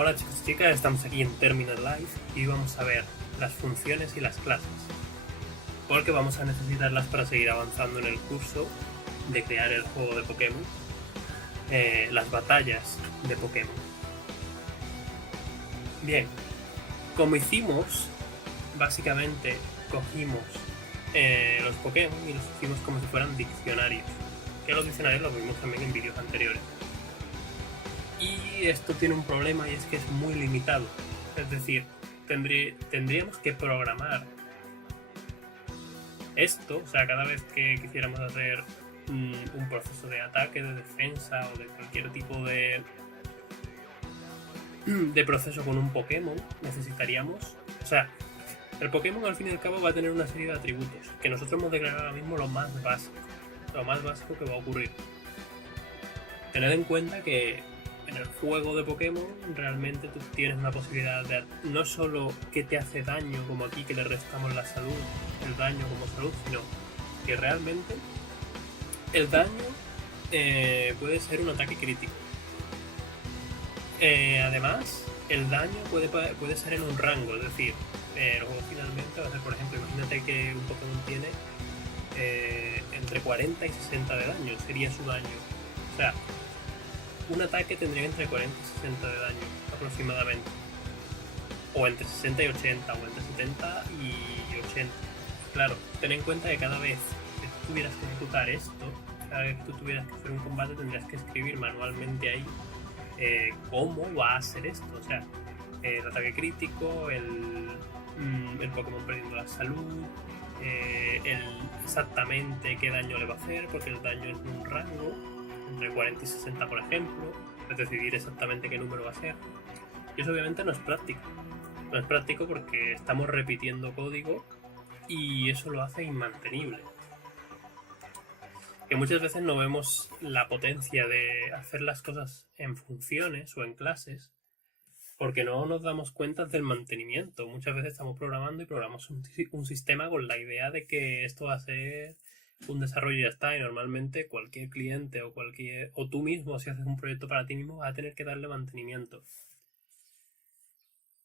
Hola chicos y chicas, estamos aquí en Terminal Live y vamos a ver las funciones y las clases, porque vamos a necesitarlas para seguir avanzando en el curso de crear el juego de Pokémon, las batallas de Pokémon. Bien, como hicimos, básicamente cogimos los Pokémon y los hicimos como si fueran diccionarios, que los diccionarios los vimos también en vídeos anteriores. Y esto tiene un problema y es que es muy limitado. Es decir, tendríamos que programar esto, o sea, cada vez que quisiéramos hacer un proceso de ataque, de defensa o de cualquier tipo de proceso con un Pokémon, necesitaríamos... O sea, el Pokémon al fin y al cabo va a tener una serie de atributos que nosotros hemos declarado ahora mismo lo más básico que va a ocurrir. Tened en cuenta que en el juego de Pokémon realmente tú tienes una posibilidad de no solo que te hace daño, como aquí que le restamos la salud, el daño como salud, sino que realmente el daño puede ser un ataque crítico. Además, el daño puede ser en un rango, es decir, el juego finalmente va a ser, por ejemplo, imagínate que un Pokémon tiene entre 40 y 60 de daño, sería su daño. O sea, un ataque tendría entre 40 y 60 de daño aproximadamente, o entre 60 y 80, o entre 70 y 80. Claro, ten en cuenta que cada vez que tú tuvieras que ejecutar esto, cada vez que tú tuvieras que hacer un combate, tendrías que escribir manualmente ahí cómo va a ser esto. O sea, el ataque crítico, el Pokémon perdiendo la salud, exactamente qué daño le va a hacer, porque el daño es un rango entre 40 y 60, por ejemplo, es decidir exactamente qué número va a ser. Y eso obviamente no es práctico. No es práctico porque estamos repitiendo código y eso lo hace inmantenible. Que muchas veces no vemos la potencia de hacer las cosas en funciones o en clases porque no nos damos cuenta del mantenimiento. Muchas veces estamos programando y programamos un sistema con la idea de que esto va a ser un desarrollo y ya está, y normalmente cualquier cliente o tú mismo, si haces un proyecto para ti mismo, vas a tener que darle mantenimiento.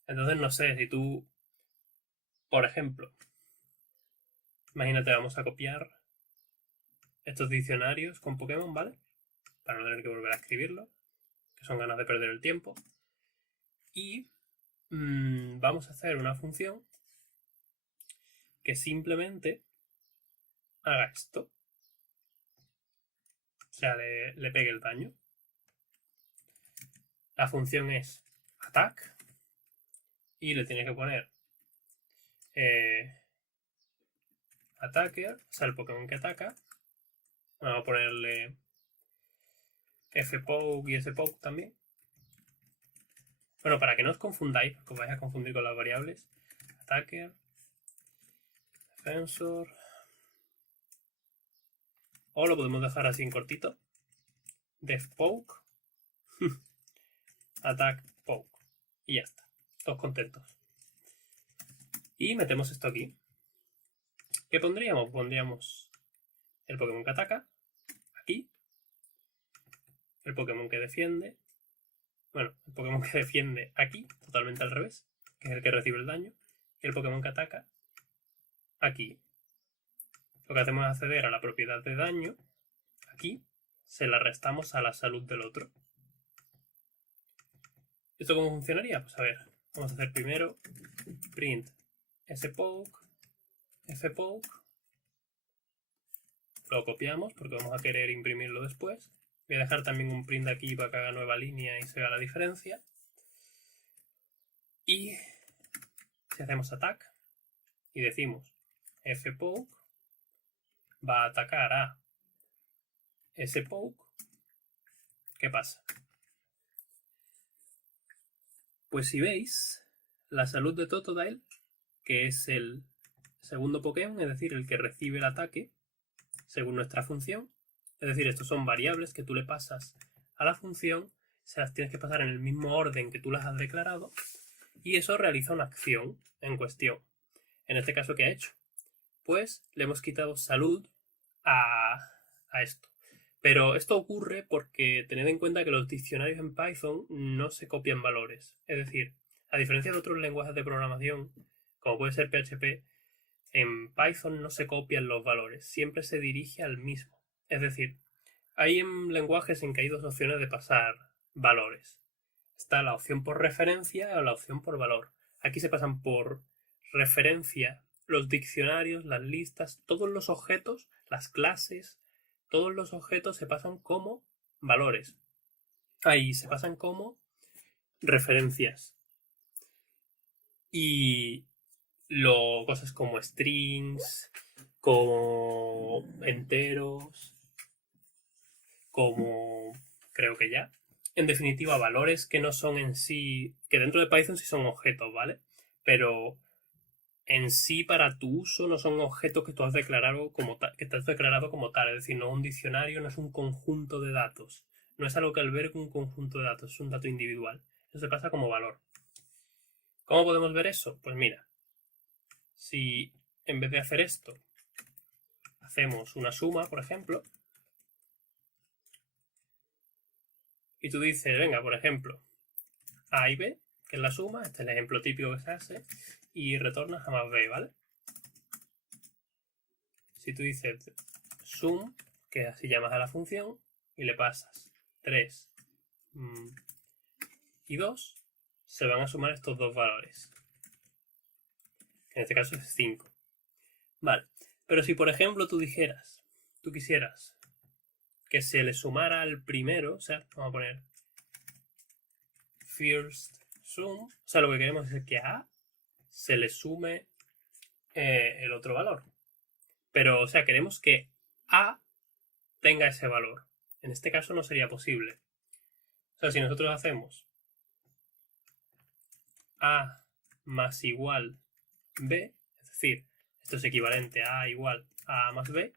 Entonces no sé, si tú, por ejemplo, imagínate, vamos a copiar estos diccionarios con Pokémon, ¿vale? Para no tener que volver a escribirlo, que son ganas de perder el tiempo. Y vamos a hacer una función que simplemente haga esto. O sea, le pegue el daño. La función es attack y le tienes que poner attacker, o sea, el Pokémon que ataca. Vamos a ponerle fpoke y spoke también. Bueno, para que no os confundáis, porque os vais a confundir con las variables. Attacker, defensor. O lo podemos dejar así en cortito. Defpoke, attack poke. Y ya está. Todos contentos. Y metemos esto aquí. ¿Qué pondríamos? Pondríamos el Pokémon que ataca aquí. El Pokémon que defiende. Bueno, el Pokémon que defiende aquí, totalmente al revés, que es el que recibe el daño. Y el Pokémon que ataca aquí. Lo que hacemos es acceder a la propiedad de daño. Aquí se la restamos a la salud del otro. ¿Esto cómo funcionaría? Pues a ver, vamos a hacer primero print spoke, fpoke. Lo copiamos porque vamos a querer imprimirlo después. Voy a dejar también un print aquí para que haga nueva línea y se vea la diferencia. Y si hacemos attack y decimos fpoke, va a atacar a spoke, ¿qué pasa? Pues si veis, la salud de Totodile, que es el segundo Pokémon, es decir, el que recibe el ataque, según nuestra función, es decir, estos son variables que tú le pasas a la función, se las tienes que pasar en el mismo orden que tú las has declarado, y eso realiza una acción en cuestión. En este caso, ¿qué ha hecho? Pues le hemos quitado salud a esto. Pero esto ocurre porque tened en cuenta que los diccionarios en Python no se copian valores. Es decir, a diferencia de otros lenguajes de programación, como puede ser PHP, en Python no se copian los valores, siempre se dirige al mismo. Es decir, hay lenguajes en que hay dos opciones de pasar valores. Está la opción por referencia o la opción por valor. Aquí se pasan por referencia los diccionarios, las listas, todos los objetos, las clases, todos los objetos se pasan como valores. Ahí se pasan como referencias. Y cosas como strings, como enteros, como creo que ya. En definitiva, valores que no son en sí, que dentro de Python sí son objetos, ¿vale? Pero en sí para tu uso no son objetos que tú has declarado como tal, es decir, no un diccionario, no es un conjunto de datos, no es algo que albergue un conjunto de datos, es un dato individual. Eso se pasa como valor. ¿Cómo podemos ver eso? Pues mira, si en vez de hacer esto hacemos una suma, por ejemplo, y tú dices, venga, por ejemplo, A y B, que es la suma, este es el ejemplo típico que se hace, y retornas a más B, ¿vale? Si tú dices sum, que así llamas a la función, y le pasas 3 y 2, se van a sumar estos dos valores. En este caso es 5. Vale, pero si por ejemplo tú quisieras que se le sumara al primero, o sea, vamos a poner first sum, o sea, lo que queremos es que a se le sume el otro valor. Pero, o sea, queremos que a tenga ese valor. En este caso no sería posible. O sea, si nosotros hacemos a más igual b, es decir, esto es equivalente a igual a más b,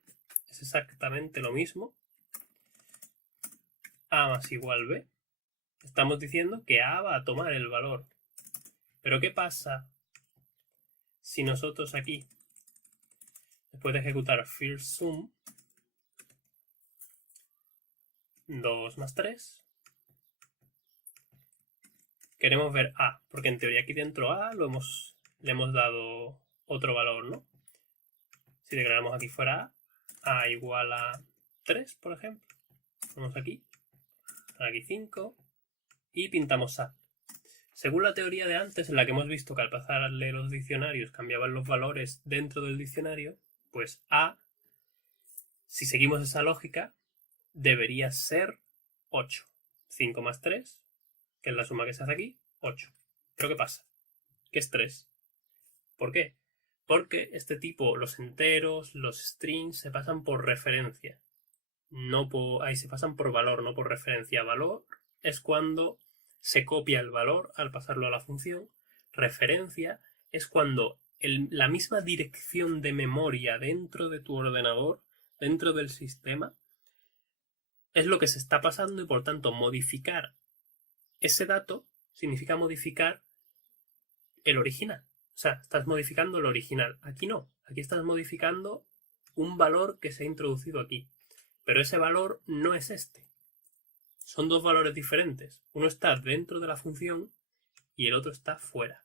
es exactamente lo mismo. A más igual b, estamos diciendo que a va a tomar el valor. Pero ¿qué pasa si nosotros aquí, después de ejecutar first sum, 2 más 3, queremos ver a, porque en teoría aquí dentro a le hemos dado otro valor, ¿no? Si declaramos aquí fuera a igual a 3, por ejemplo, vamos aquí 5 y pintamos a. Según la teoría de antes, en la que hemos visto que al pasarle los diccionarios cambiaban los valores dentro del diccionario, pues a, si seguimos esa lógica, debería ser 8. 5 más 3, que es la suma que se hace aquí, 8. ¿Pero qué pasa? Que es 3. ¿Por qué? Porque este tipo, los enteros, los strings, se pasan por referencia. Ahí se pasan por valor, no por referencia. Valor es cuando se copia el valor al pasarlo a la función. Referencia es cuando la misma dirección de memoria dentro de tu ordenador, dentro del sistema, es lo que se está pasando y por tanto modificar ese dato significa modificar el original. O sea, estás modificando el original. Aquí no. Aquí estás modificando un valor que se ha introducido aquí. Pero ese valor no es este. Son dos valores diferentes. Uno está dentro de la función y el otro está fuera.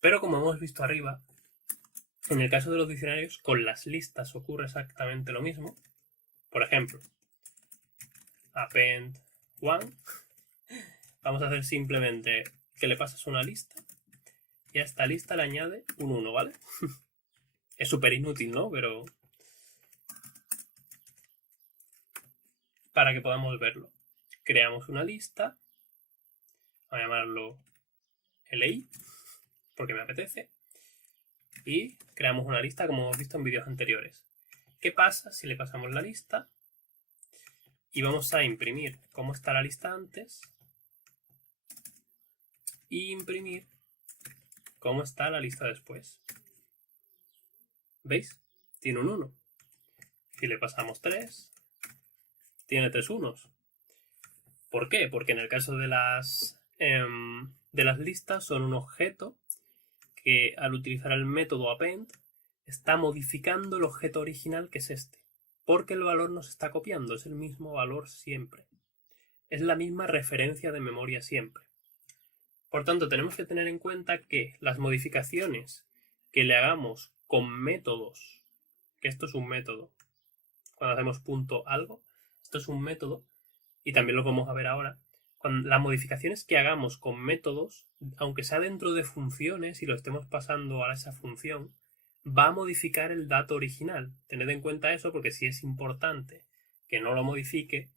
Pero como hemos visto arriba, en el caso de los diccionarios, con las listas ocurre exactamente lo mismo. Por ejemplo, append one. Vamos a hacer simplemente que le pasas una lista y a esta lista le añade un 1, ¿vale? Es súper inútil, ¿no? Pero para que podamos verlo, creamos una lista, voy a llamarlo LI, porque me apetece, y creamos una lista como hemos visto en vídeos anteriores. ¿Qué pasa si le pasamos la lista y vamos a imprimir cómo está la lista antes y imprimir cómo está la lista después? ¿Veis? Tiene un 1. Si le pasamos 3, tiene 3 unos. ¿Por qué? Porque en el caso de las listas son un objeto que al utilizar el método append está modificando el objeto original, que es este. porque el valor no se está copiando, es el mismo valor siempre. Es la misma referencia de memoria siempre. Por tanto, tenemos que tener en cuenta que las modificaciones que le hagamos con métodos, que esto es un método, cuando hacemos punto algo, esto es un método, y también lo vamos a ver ahora, las modificaciones que hagamos con métodos, aunque sea dentro de funciones y lo estemos pasando a esa función, va a modificar el dato original. Tened en cuenta eso porque si es importante que no lo modifique,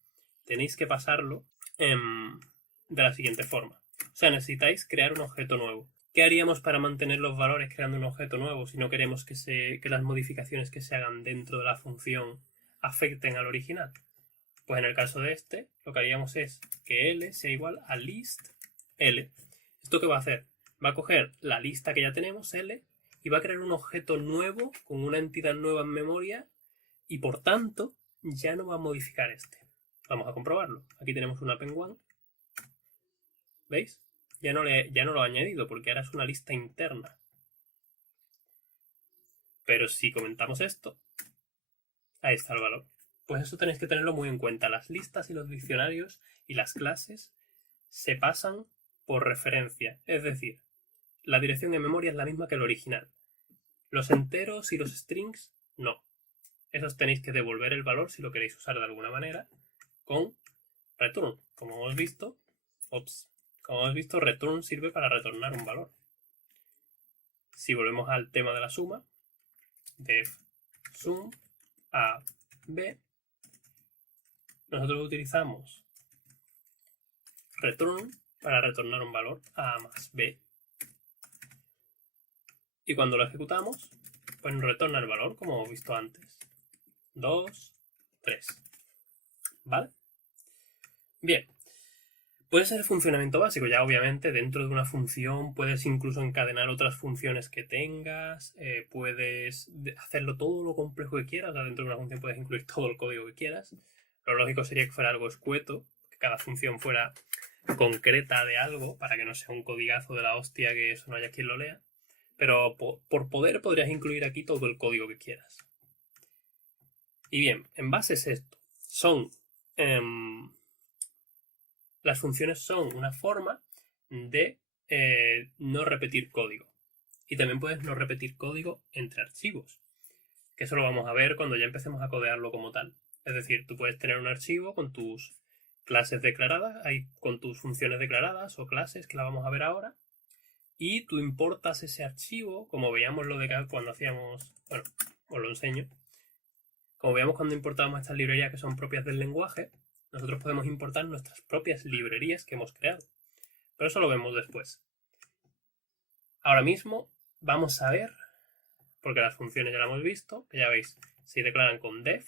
tenéis que pasarlo de la siguiente forma. O sea, necesitáis crear un objeto nuevo. ¿Qué haríamos para mantener los valores creando un objeto nuevo si no queremos que las modificaciones que se hagan dentro de la función afecten al original? Pues en el caso de este, lo que haríamos es que L sea igual a list L. ¿Esto qué va a hacer? Va a coger la lista que ya tenemos, L, y va a crear un objeto nuevo con una entidad nueva en memoria y por tanto ya no va a modificar este. Vamos a comprobarlo. Aquí tenemos un append1. ¿Veis? Ya no lo ha añadido porque ahora es una lista interna. Pero si comentamos esto, ahí está el valor. Pues eso tenéis que tenerlo muy en cuenta. Las listas y los diccionarios y las clases se pasan por referencia. Es decir, la dirección en memoria es la misma que el original. Los enteros y los strings, no. Esos tenéis que devolver el valor si lo queréis usar de alguna manera con return. Como hemos visto, return sirve para retornar un valor. Si volvemos al tema de la suma, def sum a b, nosotros utilizamos return para retornar un valor a más b. Y cuando lo ejecutamos, pues nos retorna el valor como hemos visto antes. 2, 3. ¿Vale? Bien. Puede ser el funcionamiento básico. Ya obviamente dentro de una función puedes incluso encadenar otras funciones que tengas. Puedes hacerlo todo lo complejo que quieras. O sea, dentro de una función puedes incluir todo el código que quieras. Lo lógico sería que fuera algo escueto. Que cada función fuera concreta de algo para que no sea un codigazo de la hostia que eso no haya quien lo lea. Pero por poder podrías incluir aquí todo el código que quieras. Y bien, en base es esto. Las funciones son una forma de no repetir código. Y también puedes no repetir código entre archivos. Que eso lo vamos a ver cuando ya empecemos a codearlo como tal. Es decir, tú puedes tener un archivo con tus clases declaradas, con tus funciones declaradas o clases, que la vamos a ver ahora. Y tú importas ese archivo, como veíamos lo de cuando hacíamos... Bueno, os lo enseño. Como veíamos cuando importábamos estas librerías que son propias del lenguaje, nosotros podemos importar nuestras propias librerías que hemos creado. Pero eso lo vemos después. Ahora mismo vamos a ver, porque las funciones ya las hemos visto, que ya veis, se declaran con def,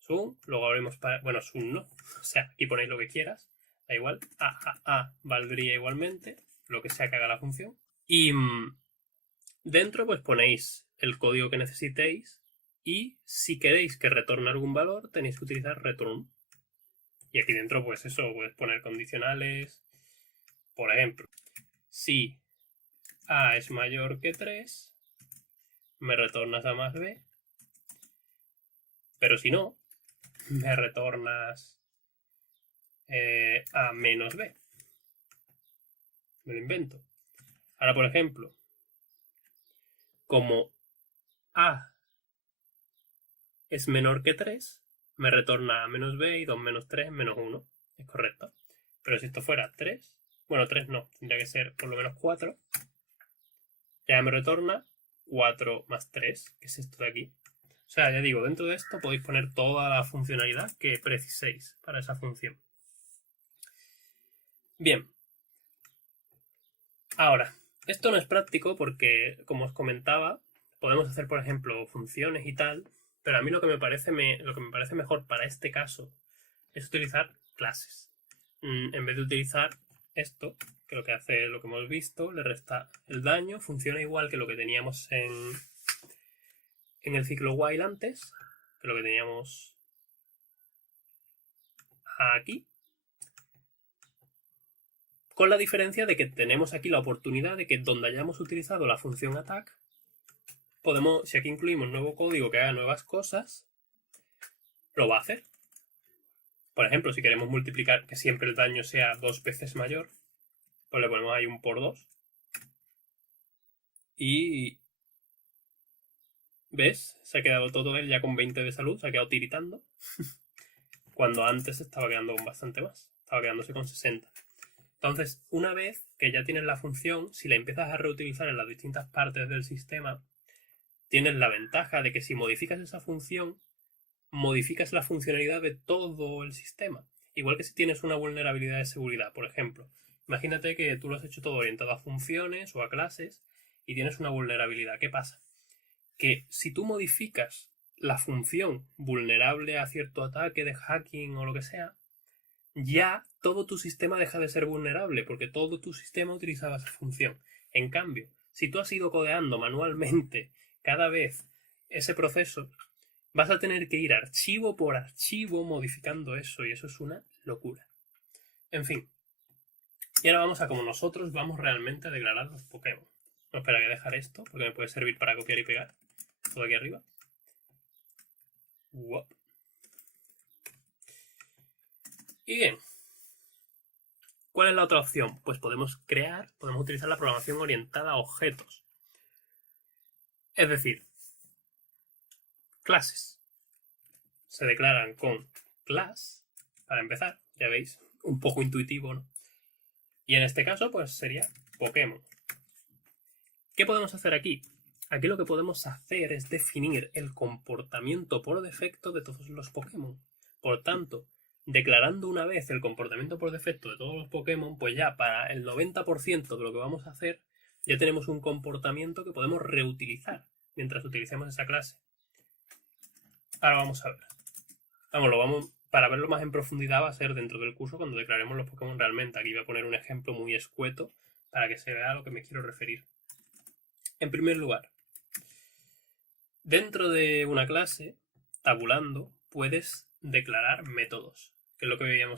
sum, luego abrimos para... Bueno, sum no, o sea, aquí ponéis lo que quieras, da igual, a valdría igualmente, lo que sea que haga la función. Y dentro pues ponéis el código que necesitéis y si queréis que retorne algún valor tenéis que utilizar return. Y aquí dentro pues eso, puedes poner condicionales, por ejemplo, si a es mayor que 3, me retornas a más b, pero si no, me retornas a menos b. Me lo invento. Ahora, por ejemplo, como a es menor que 3, me retorna a menos b y 2 menos 3 menos 1. Es correcto. Pero si esto fuera 3, bueno, 3 no, tendría que ser por lo menos 4. Ya me retorna 4 más 3, que es esto de aquí. O sea, ya digo, dentro de esto podéis poner toda la funcionalidad que preciséis para esa función. Bien. Ahora, esto no es práctico porque, como os comentaba, podemos hacer, por ejemplo, funciones y tal, pero a mí lo que me parece mejor para este caso es utilizar clases. En vez de utilizar esto, que lo que hace lo que hemos visto, le resta el daño, funciona igual que lo que teníamos en el ciclo while antes, que lo que teníamos aquí, con la diferencia de que tenemos aquí la oportunidad de que donde hayamos utilizado la función attack, podemos, si aquí incluimos nuevo código que haga nuevas cosas, lo va a hacer. Por ejemplo, si queremos multiplicar que siempre el daño sea 2 veces mayor, pues le ponemos ahí un por 2. Y... ¿ves? Se ha quedado todo él ya con 20 de salud, se ha quedado tiritando. Cuando antes estaba quedando con bastante más. Estaba quedándose con 60. Entonces, una vez que ya tienes la función, si la empiezas a reutilizar en las distintas partes del sistema, tienes la ventaja de que si modificas esa función, modificas la funcionalidad de todo el sistema. Igual que si tienes una vulnerabilidad de seguridad, por ejemplo. Imagínate que tú lo has hecho todo orientado a funciones o a clases y tienes una vulnerabilidad. ¿Qué pasa? Que si tú modificas la función vulnerable a cierto ataque de hacking o lo que sea, ya todo tu sistema deja de ser vulnerable porque todo tu sistema utilizaba esa función. En cambio, si tú has ido codeando manualmente cada vez ese proceso, vas a tener que ir archivo por archivo modificando eso y eso es una locura. En fin. Y ahora vamos a cómo nosotros vamos realmente a declarar los Pokémon. No, espera, voy a dejar esto porque me puede servir para copiar y pegar. Todo aquí arriba. Uop. Y bien. ¿Cuál es la otra opción? Pues podemos utilizar la programación orientada a objetos. Es decir, clases. Se declaran con class, para empezar, ya veis, un poco intuitivo, ¿no? Y en este caso, pues sería Pokémon. ¿Qué podemos hacer aquí? Aquí lo que podemos hacer es definir el comportamiento por defecto de todos los Pokémon. Por tanto, declarando una vez el comportamiento por defecto de todos los Pokémon, pues ya para el 90% de lo que vamos a hacer, ya tenemos un comportamiento que podemos reutilizar mientras utilicemos esa clase. Ahora vamos a ver. Para verlo más en profundidad va a ser dentro del curso cuando declaremos los Pokémon realmente. Aquí voy a poner un ejemplo muy escueto para que se vea a lo que me quiero referir. En primer lugar, dentro de una clase, tabulando, puedes declarar métodos, que es lo que veíamos